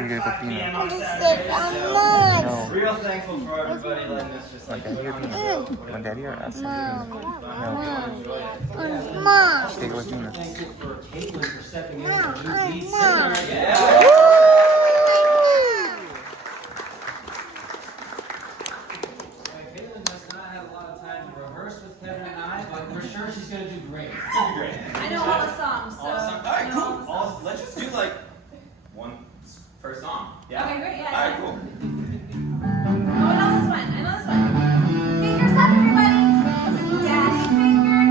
You get a peanut. I'm not. No. Real thankful for everybody letting us just Want like daddy or peanut? You want daddy or us? Mom. No. Mom. Take it with peanut. Thankful for Caitlin for stepping in as the new lead Mom. singer. Yeah. Caitlin has not had a lot of time to rehearse with Kevin and I, but we're sure she's going to do great. Great. I know all the songs, so. All right, cool. Let's just do like one first song. Yeah. Okay, great, yeah. All right, cool. Oh, I know this one. Fingers up, everybody.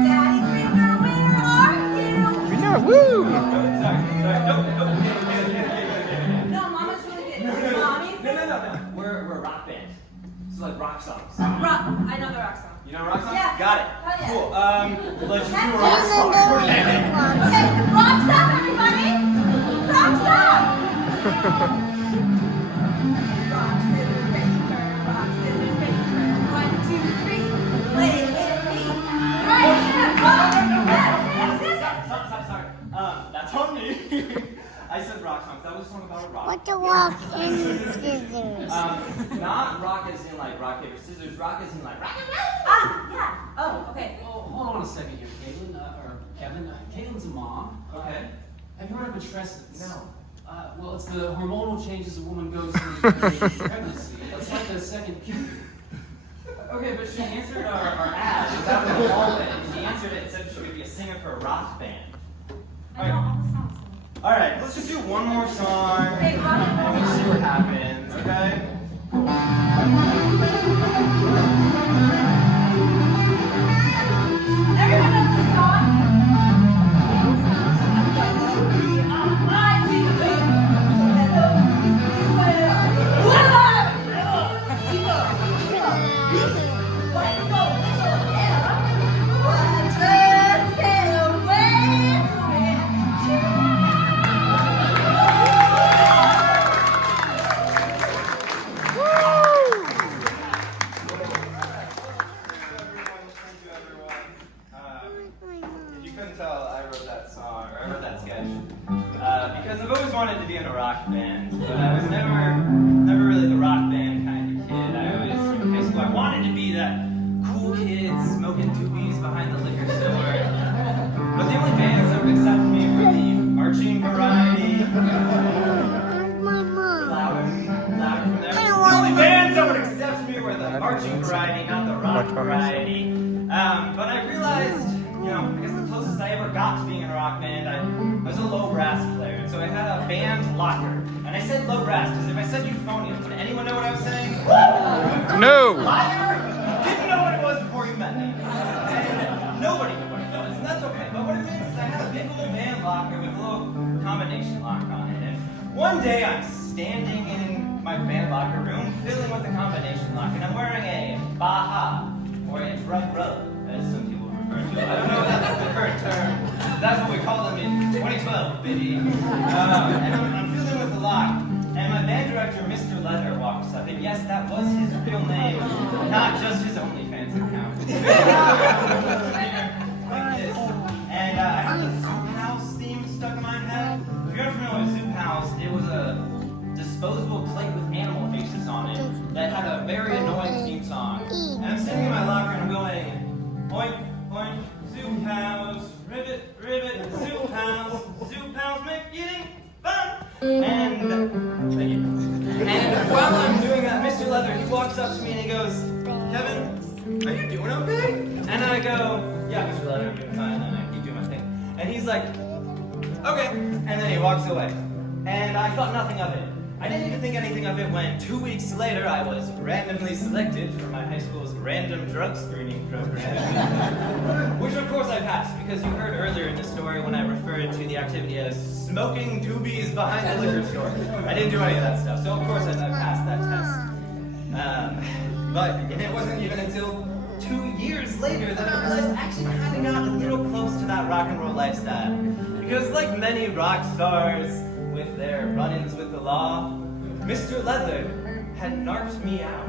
Daddy finger, where are you? We know. Woo! Sorry. No, Mama's really good. Mommy. No. We're a rock band. So like rock songs. Rock. I know the rock song. You know rock songs? Yeah. Got it. Oh, yeah. Cool. Let's just do a rock song. Okay, rocks up, everybody. Rocks up. Rock, scissors, paper. Rock, scissors, paper. 1, 2, 3. Play with me. Right hand, rock, left hand, scissors. Stop. That's on me. I said rock songs. That was a song about a rock. What the walk in scissors? Not rock as in like rock, paper, scissors. Rock as in like rock and roll. Yeah. Oh, okay. Oh, hold on a second here, Caitlin, or Kevin. Caitlin's a mom. Okay. Have you heard of matrescence? No. Well, it's the hormonal changes a woman goes through during pregnancy. It's like a second puberty. Okay, but she answered our ad. It was out in the hallway. She answered it and said she would be a singer for a rock band. I know all the songs. All right, let's just do one more song. Okay, And we'll see what happens, okay? Everyone knows the song? If you couldn't tell, I wrote that song, or I wrote that sketch, because I've always wanted to be in a rock band, but I was never really the rock band kind of kid. I always, in high school, I wanted to be that cool kid smoking doobies behind the liquor store. But the only bands that would accept me were the marching variety. My mom. Louder from there. The only bands that would accept me were the marching variety, not the rock variety. But I realized, I guess the closest I ever got to being in a rock band, I was a low brass player. And so I had a band locker. And I said low brass because if I said euphonium, would anyone know what I was saying? No! Liar! Didn't know what it was before you met me. And nobody knew what it was, and that's okay. But what it means is I had a big little band locker with a little combination lock on it. And one day I'm standing in my band locker room, fiddling with the combination lock, and I'm wearing a Baja, or a drug rub, as some people refer to it. I don't know if that's the current term. That's what we call them in 2012, Biddy. And I'm fiddling with the lock, and my band director, Mr. Leather, walks up, and yes, that was his real name, not just his OnlyFans account. Like this. And I have the Zoop House theme stuck in my head. If you're unfamiliar with Zoop House, it was a disposable plate with animal faces on it that had a very annoying theme song. And I'm sitting in my locker and I'm going, oink, oink, Zoop House, ribbit, ribbit, Zoop House make eating fun. And while I'm doing that, Mr. Leather, he walks up to me and he goes, Kevin, are you doing okay? And I go, yeah, Mr. Leather, I'm doing fine, and I keep doing my thing. And he's like, okay. And then he walks away. And I thought nothing of it. I didn't even think anything of it when 2 weeks later I was randomly selected for my high school's random drug screening program. Which of course I passed, because you heard earlier in the story when I referred to the activity as smoking doobies behind the liquor store. I didn't do any of that stuff, so of course I passed that test. And it wasn't even until 2 years later that I realized I actually kind of got a little close to that rock and roll lifestyle. Because like many rock stars with their run-ins with the law, Mr. Leather had narked me out.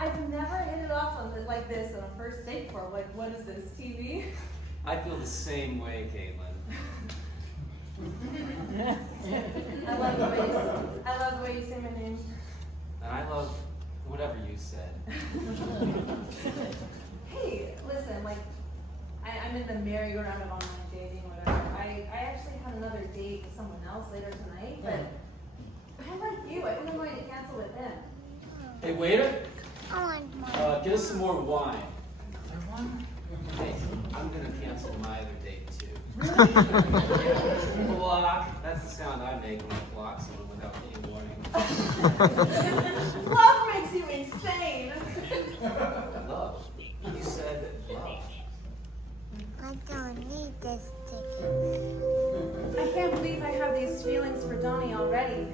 I've never hit it off like this on a first date before. Like, what is this, TV? I feel the same way, Caitlin. I love the way you say my name. And I love whatever you said. Hey, listen, like, I'm in the merry-go-round of online dating, whatever. I actually have another date with someone else later tonight, but I'm like you. I think I'm going to cancel with him. Hey, waiter, I want more. get us some more wine. Another one? Hey, I'm gonna cancel my other date too. Block. That's the sound I make when I block someone without any warning. Love makes you insane. Love. You said love. I don't need this ticket. I can't believe I have these feelings for Donnie already.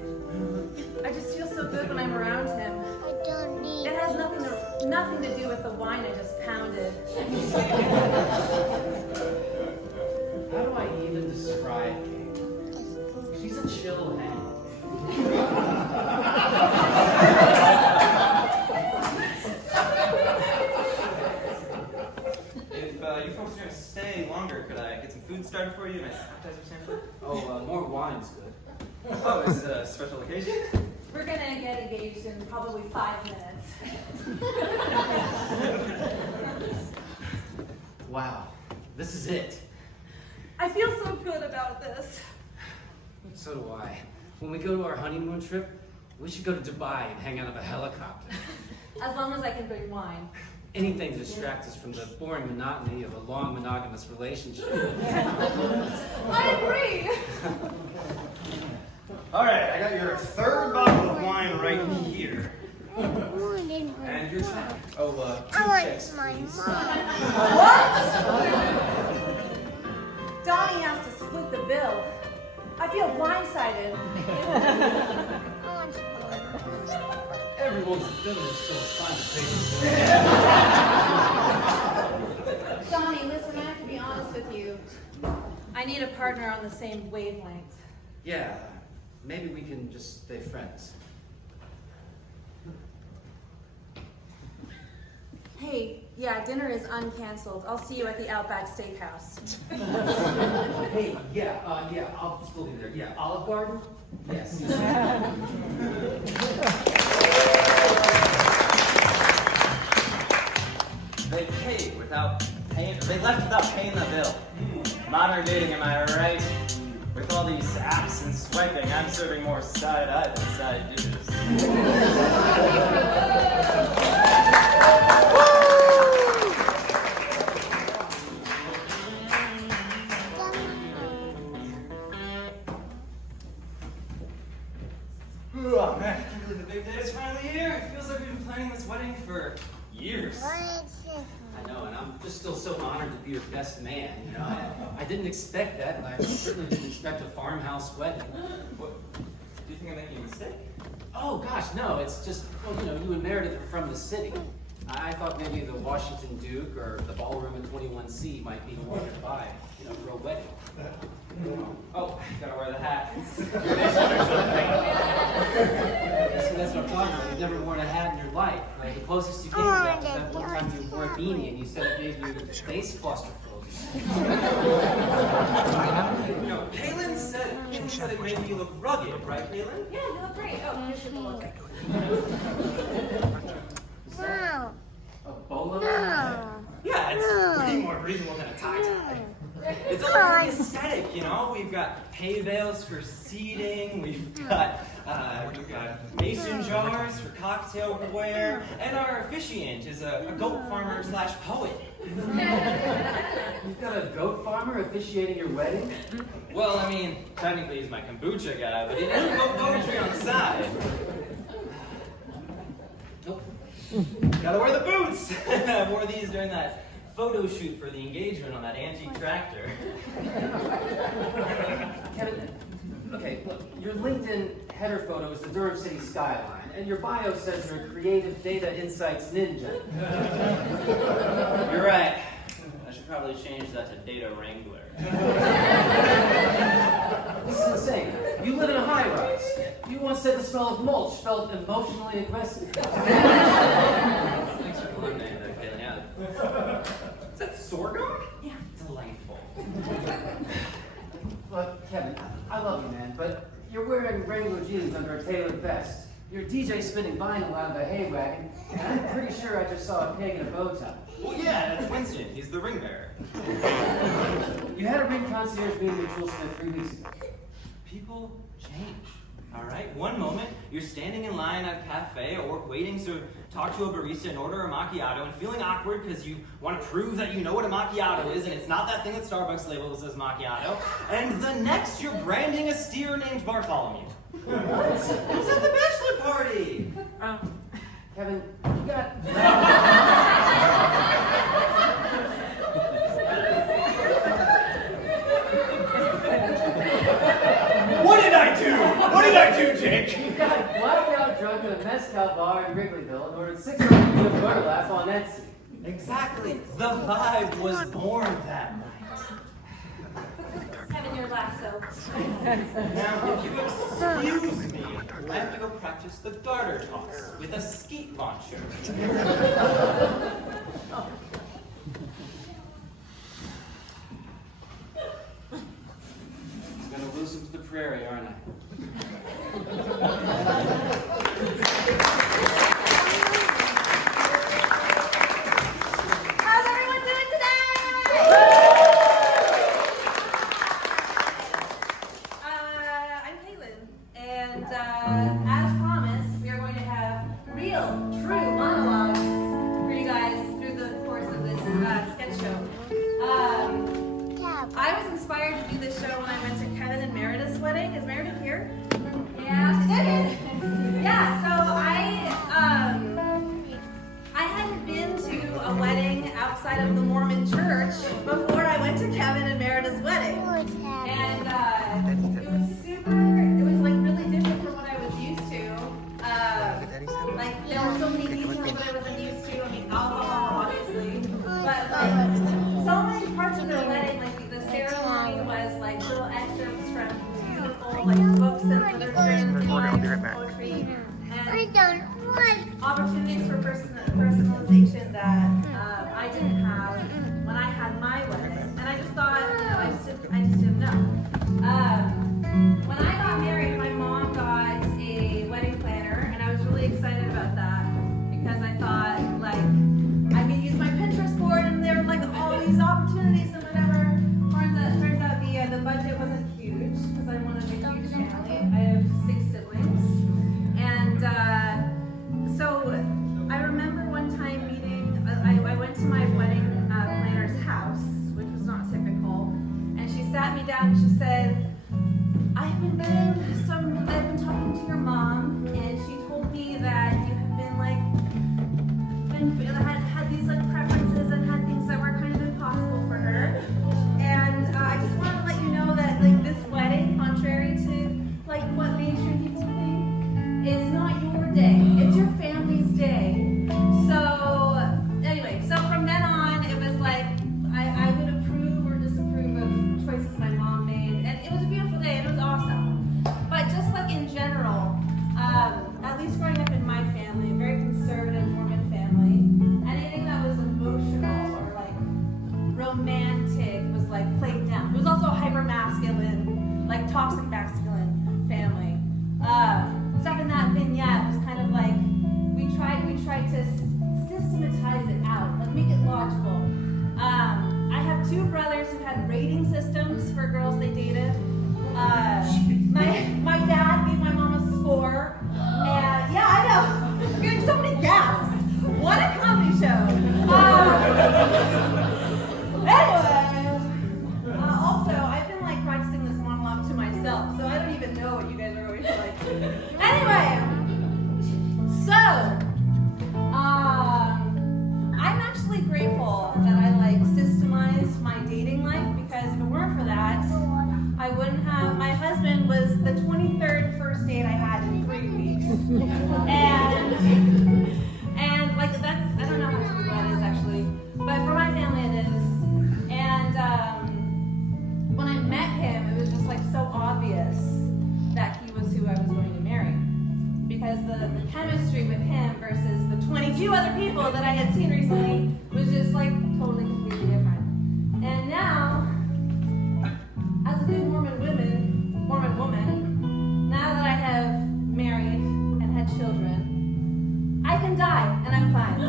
I just feel so good when I'm around him. I don't need It has nothing to do with the wine I just pounded. How do I even describe Kate? She's a chill hang. If you folks are going to stay longer, could I get some food started for you? Nice appetizer sampler? Oh, more wine's good. Oh, it's a special occasion? We're gonna get engaged in probably 5 minutes. Wow, this is it. I feel so good about this. So do I. When we go to our honeymoon trip, we should go to Dubai and hang out of a helicopter. As long as I can bring wine. Anything to distract us from the boring monotony of a long monogamous relationship. I agree. All right, I got your third bottle of wine right here. more than one. And your check. Oh, I two want checks, my please. mom. Donnie has to split the bill. I feel blindsided. I want more. Everyone's a feminist, so it's fine to pay this. Donnie, listen, I have to be honest with you. I need a partner on the same wavelength. Yeah, maybe we can just stay friends. Hey, yeah, dinner is uncanceled. I'll see you at the Outback Steakhouse. Hey, yeah, I'll still be there. Yeah, Olive Garden? Yes. They paid without paying. They left without paying the bill. Modern dating, am I right? With all these apps and swiping, I'm serving more side eye than side dishes. Oh man, I can't believe the big day is finally here. It feels like we've been planning this wedding for years. What is this? I know, and I'm just still so honored to be your best man. You know, I didn't expect that, and I certainly didn't expect a farmhouse wedding. What? Do you think I'm making a mistake? Oh gosh, no, it's just, well, you know, you and Meredith are from the city. I thought maybe the Washington Duke or the ballroom at 21C might be more to buy, you know, for a wedding. Oh, gotta wear the hat. See, that's what I'm talking about. You've never worn a hat in your life. Like, the closest you came to that was that one time you wore a beanie and you said it gave you face claustrophobia. You know, Kaylin said it made me look rugged, right, Kaylin? Yeah, you look great. Oh, here's your look. No. A bolo? No. Yeah, it's No. way more reasonable than a tie-tie. It's all Come very on. aesthetic, you know? We've got hay bales for seating, we've got mason jars for cocktail wear, and our officiant is a goat farmer / poet. You've got a goat farmer officiating your wedding? Well, I mean, technically he's my kombucha guy, but he does poetry on the side. Nope. Gotta wear the boots! I wore these during that photo shoot for the engagement on that antique tractor. Kevin, okay, look, your LinkedIn header photo is the Durham City skyline, and your bio says you're a creative data insights ninja. You're right. I should probably change that to data wrangler. This is insane. You live in a high-rise. You once said the smell of mulch felt emotionally aggressive. Thanks for eliminating that, Caitlin. Yeah. Is that sorghum? Yeah. Delightful. Look, Kevin, I love you, man, but you're wearing Wrangler jeans under a tailored vest. Your DJ spinning vinyl out of a hay wagon, and I'm pretty sure I just saw a pig in a bow tie. Well, yeah, that's Winston. He's the ring bearer. You had a ring concierge meeting with Jules Smith 3 weeks ago. People change, all right? One moment, you're standing in line at a cafe or waiting to talk to a barista and order a macchiato and feeling awkward because you want to prove that you know what a macchiato is and it's not that thing that Starbucks label that says macchiato. And the next, you're branding a steer named Bartholomew. What? It was at the bachelor party. Kevin, you got... What did I do? What did I do, Jake? You got blackout drunk at a mezcal bar in Wrigleyville and ordered 6 reviews of Murderlaugh on Etsy. Exactly. The vibe was born that night. Kevin, your lasso. Now, if you excuse me, I have to go practice the garter toss with a skeet launcher. I'm gonna lose him to the prairie, aren't I? How's everyone doing today? I'm Caitlin, and as promised, we are going to have real, true monologues for you guys through the course of this sketch show. I was inspired to do this show when I went to Kevin and Meredith's wedding. Is Meredith here? Yeah, she did. Yeah, so I hadn't been to a wedding outside of the Mormon church before I went to Kevin and Meredith's wedding. And it was like really different from what I was used to. Like there were so many details that I wasn't used to. I mean, alcohol, obviously. But like so many parts of their wedding, like the ceremony was like little excerpts from beautiful like books and literature and poetry and opportunities for personalization that I didn't have when I had my wedding. And I just thought, I just didn't know. When I got married, my mom got a wedding planner, and I was really excited about that because I thought like I could use my Pinterest board, and there were like all these opportunities and whatever. Turns out the budget wasn't huge because I wanted a huge family. I have 6 siblings, and so I remember one time meeting. I went to my wedding planner's house, which was not typical, and she sat me down and she said, I've been talking to your mom, and she told me that you have been like had these like preferences and had things that were kind of impossible for her. And I just wanted to let you know that like this wedding, contrary to like what mainstream people think, is not your day. It's your family's day. So anyway, so from then on, it was like I would approve or disapprove of choices my mom made, and it was a beautiful day and it was awesome. But just like in general, at least growing up in my family, a very conservative Mormon family, anything that was emotional or like romantic was like played down. It was also a hyper masculine, like toxic masculine family. Stuff in that vignette was kind of like we tried to systematize it out, like make it logical. I have 2 brothers who had rating systems for girls they dated. My dad gave my mom a score, and yeah, I know. I'm getting so many gasps. What a comedy show. Anyway, also I've been like practicing this monologue to myself, so I don't even know what you guys are going to like. Anyway, so I'm actually grateful that I like systemized my dating life, because if it weren't for that, I wouldn't have. My husband was the 23rd first date I had in 3 weeks, and like that's, I don't know how true that is actually, but for my family it is. And when I met him, it was just like so obvious the chemistry with him versus the 22 other people that I had seen recently was just like totally completely different. And now, as a good Mormon woman, now that I have married and had children, I can die and I'm fine.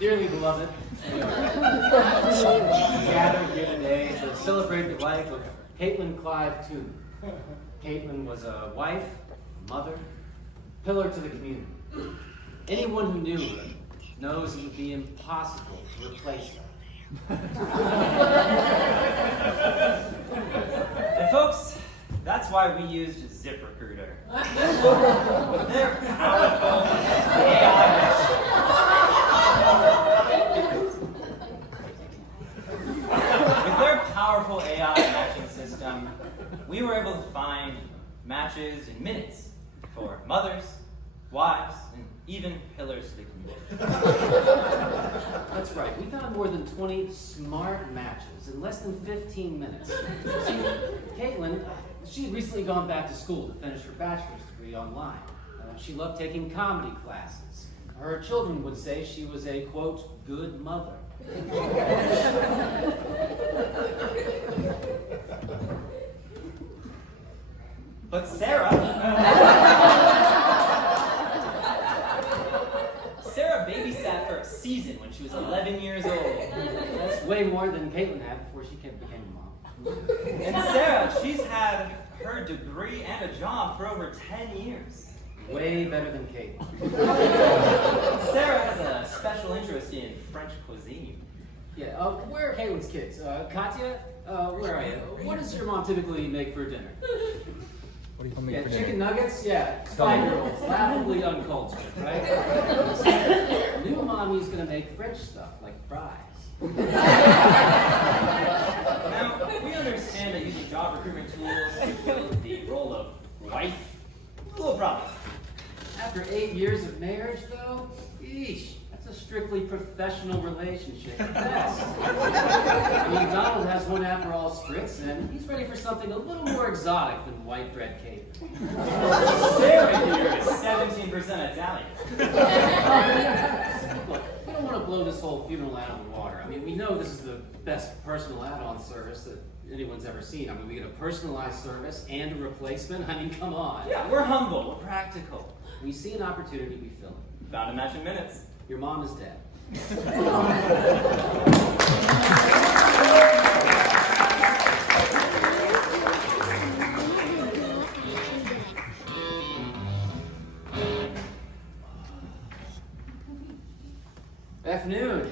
Dearly beloved, we are gathered here today to celebrate the life of Caitlin Clive Toomey. Caitlin was a wife, a mother, pillar to the community. Anyone who knew her knows it would be impossible to replace her. And folks, that's why we used ZipRecruiter. With their powerful AI With their powerful AI matching system, we were able to find matches in minutes for mothers, wives, and even pillars of the community. That's right, we found more than 20 smart matches in less than 15 minutes. See, Caitlin, she had recently gone back to school to finish her bachelor's degree online. She loved taking comedy classes. Her children would say she was a, quote, good mother. But Sarah babysat for a season when she was 11 years old. That's way more than Caitlin had before she became a mom. And Sarah, she's had her degree and a job for over 10 years. Way better than Caitlin. Sarah has a special interest in French cuisine. Yeah, where are Caitlin's kids? Katya, where are you? What does your mom typically make for dinner? What do you want me Yeah, for chicken dinner? nuggets? Yeah, 5-year-olds, laughably uncultured, right? New mommy's gonna make French stuff, like fries. Now, we understand that using job recruitment tools to fill the role of wife is a little problem. After 8 years of marriage, though, eesh, that's a strictly professional relationship at best. I mean, Donald has one Aperol spritz, and he's ready for something a little more exotic than white bread cake. Sarah here is 17% Italian. Look, we don't want to blow this whole funeral out of the water. I mean, we know this is the best personal add-on service that anyone's ever seen. I mean, we get a personalized service and a replacement. I mean, come on. Yeah, we're humble, we're practical. We see an opportunity, we fill it. Found a match in minutes. Your mom is dead. Afternoon.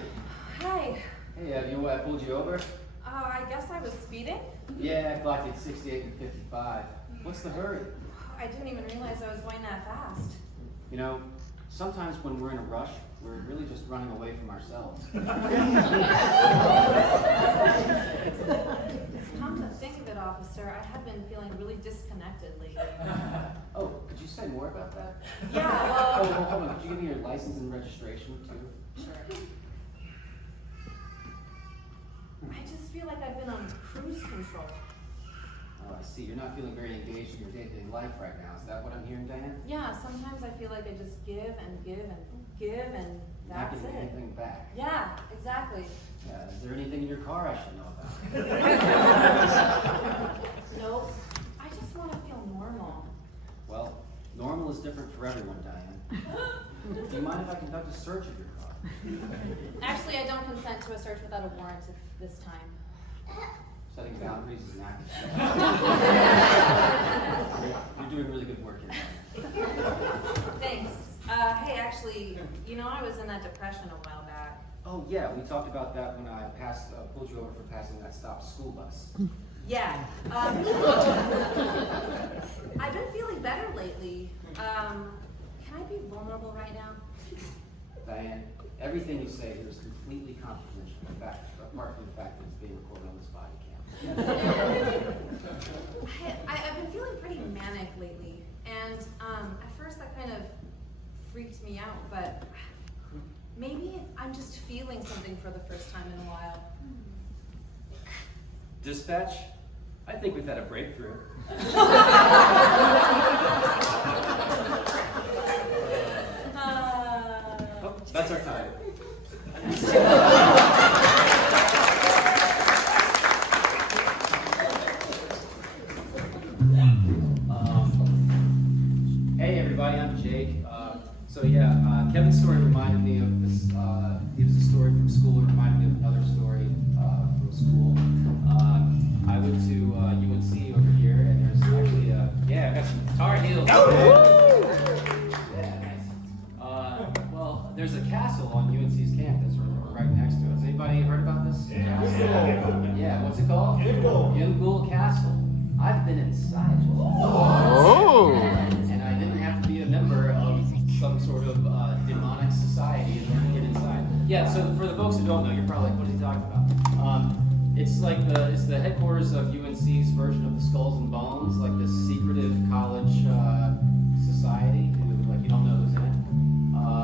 Hi. Hey, you know why I pulled you over? I guess I was speeding. Yeah, I clocked you at 68 and 55. What's the hurry? I didn't even realize I was going that fast. You know, sometimes when we're in a rush, we're really just running away from ourselves. Come to think of it, officer, I have been feeling really disconnected lately. Oh, could you say more about that? Yeah, Oh, well, hold on. Could you give me your license and registration, too? sure. I just feel like I've been on cruise control. Oh, I see. You're not feeling very engaged in your day-to-day life right now. Is that what I'm hearing, Diane? Yeah, sometimes I feel like I just give and give and give and Not that's getting it. anything back. Yeah, exactly. Yeah, is there anything in your car I should know about? Nope. I just want to feel normal. Well, normal is different for everyone, Diane. Do you mind if I conduct a search of your car? Actually, I don't consent to a search without a warrant this time. Setting boundaries is an act of You're doing really good work here. Thanks. Hey, actually, you know, I was in that depression a while back. Oh yeah, we talked about that when I pulled you over for passing that stopped school bus. Yeah. I've been feeling better lately. Can I be vulnerable right now? Diane, everything you say here is completely confidential. In fact, apart from the fact that it's being recorded on this body cam. I've been feeling pretty manic lately, and at first that kind of freaked me out, but Maybe I'm just feeling something for the first time in a while. Dispatch, I think we've had a breakthrough. Oh, that's our time. Hey everybody, I'm Jake. Kevin's story reminded me of this. It was a story from school. It reminded me of another story from school. I went to UNC over here, and there's actually I got some Tar Heels. Yeah, nice. There's a castle on UNC's campus, right next to it. Has anybody heard about this? Yeah, what's it called? Imgul Castle. I've been inside. Oh! And I didn't have to be a member of some sort of demonic society in order to get inside. Yeah, so for the folks who don't know, you're probably like, what is he talking about? It's the headquarters of UNC's version of the Skulls and Bones, like this secretive college society who, like, you don't know who's in it.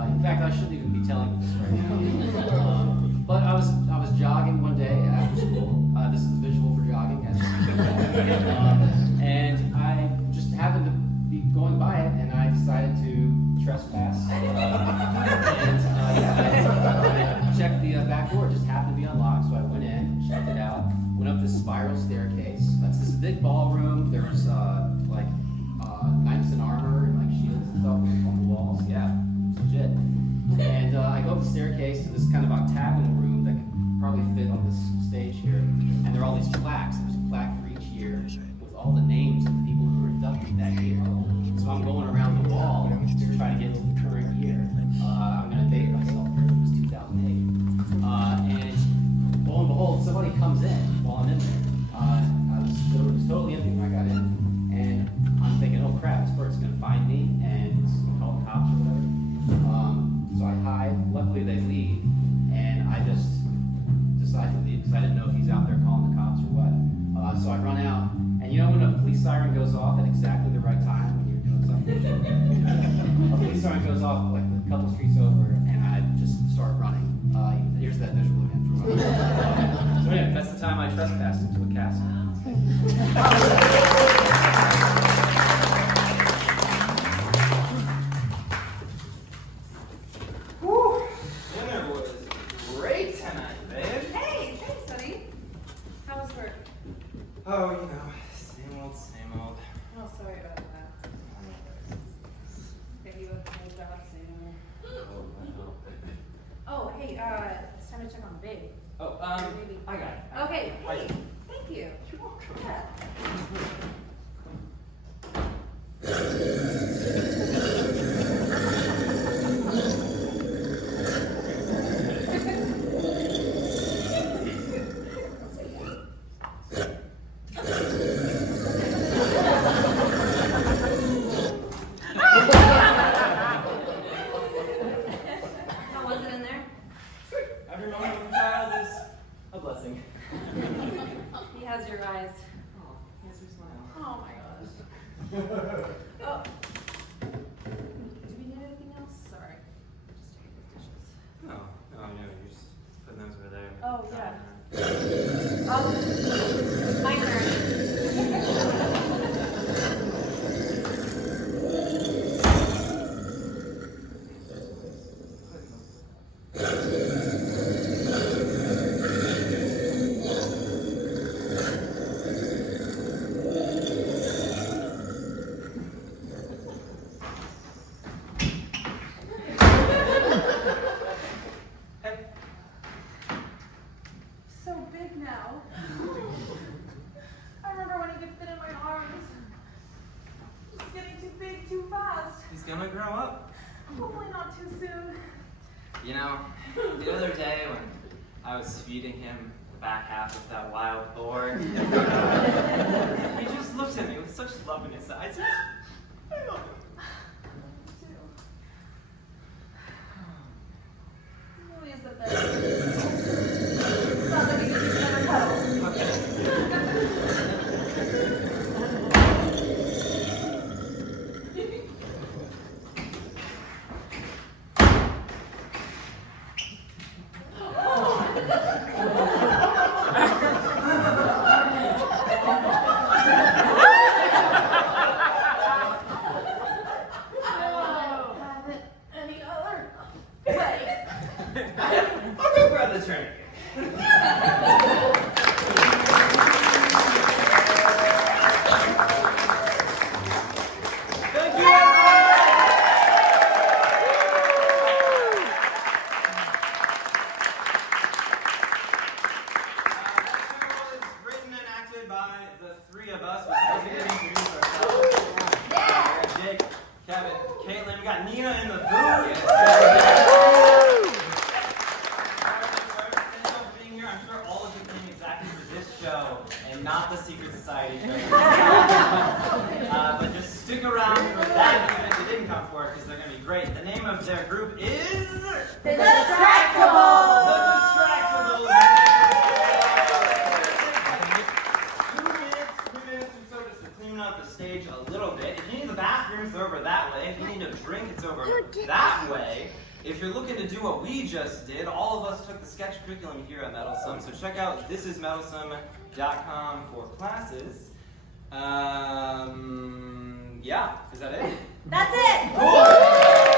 In fact, I shouldn't even be telling you this right now. But I was jogging one day after school. This is the visual for jogging, and I just happened to be going by it, and I decided to trespass. I checked the back door; it just happened to be unlocked, so I went in, checked it out, went up this spiral staircase. That's this big ballroom. There was knights in armor and like shields and stuff on the walls. Yeah, it's legit. And I go up the staircase to this kind of octagonal room that could probably fit on this stage here. And there are all these plaques. There's a plaque for each year with all the names of the people who were inducted that year. So I'm going around the wall to try to get to the current year. I'm going to date myself here. It was 2008. And lo and behold, somebody comes in while I'm in there. It was totally empty when I got in. And I'm thinking, oh crap, this person's going to find me and call the cops or whatever. So I hide. Luckily, they leave, and I just decide to leave because I didn't know if he's out there calling the cops or what. So I run out, and you know when a police siren goes off at exactly the right time when you're doing something? A police siren goes off like a couple streets over, and I just start running. Here's that visual again. So anyway, that's the time I trespassed into a castle. Dinner was great tonight, babe. Hey, thanks, buddy. How was work? Oh, you know, same old, same old. Oh, sorry about that. Maybe you look old job soon. Oh, hey, it's time to check on the babe. Oh, I got it. Okay, hey, thank you. Yeah. How was it in there? Every moment with a child is a blessing. He has your eyes. Oh, he has your smile. Oh my gosh. Oh. Do we need anything else? Sorry. Just checking the dishes. No, you're just putting those over there. Oh, yeah. My turn. Hey, So big now. I remember when he could fit in my arms. He's getting too big too fast. he's gonna grow up. Hopefully not too soon. You know, the other day when I was feeding him the back half of that wild boar, he just looked at me with such love in his eyes. I love him. Really is the best. Sounds like he could use another cuddle. Okay. fraternity. Thank you, everyone. Rehearsal is written and acted by the three of us. We're here to introduce ourselves. We got Jake, Kevin, Caitlin. We got Nina in the booth. I'm sure all of you came exactly for this show and not the Secret Society show. But just stick around for that even if you didn't come for it because they're going to be great. The name of their group is... The Distractables! The Distractables! 2 minutes or so just to clean up the stage a little bit. If you need the bathrooms, they're over that way. If you need a drink, it's over that way. If you're looking to do what we just did, all of us took the sketch curriculum here at Meddlesome, so check out thisismeddlesome.com for classes. Yeah, is that it? That's it! Cool!